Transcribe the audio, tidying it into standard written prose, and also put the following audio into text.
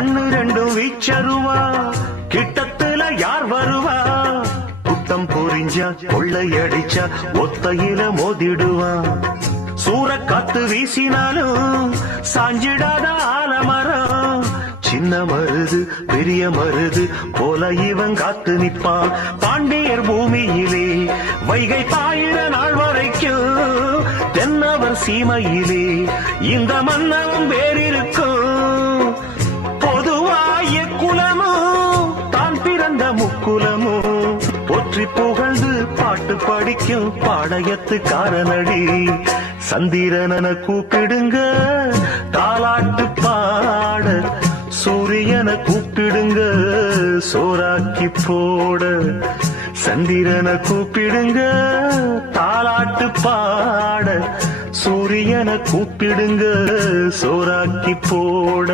கண்ணு ரெண்டும் வீச்சருவா, கிட்டத்துல யார் வருவா? குட்டம் பொறிஞ்சா கொள்ளையடிச்சா ஒத்தையில மோதிடுவா. சூறக்காத்து வீசினாலும் சாஞ்சிடாத ஆலமரம். சின்ன மருது பெரிய மருது போல இவன் காத்து நிற்பான். பாண்டியர் பூமியிலே வைகை பாயிர நாள் வரைக்கும் தென்னவர் சீமையிலே இந்த மன்னவும் வேறிருக்கும். பொதுவாய குலமும் தான் பிறந்த முக்குலமும் போற்றி புகழ்ந்து பாட்டு படிக்கும் பாளையத்து காரனடி. சந்திரனன கூப்பிடுங்க தாலாட்டு பாட, சூரியன கூப்பிடுங்க சோறாக்கி போட. சந்திரன கூப்பிடுங்க தாலாட்டு பாட, சூரியன கூப்பிடுங்க சோறாக்கி போட.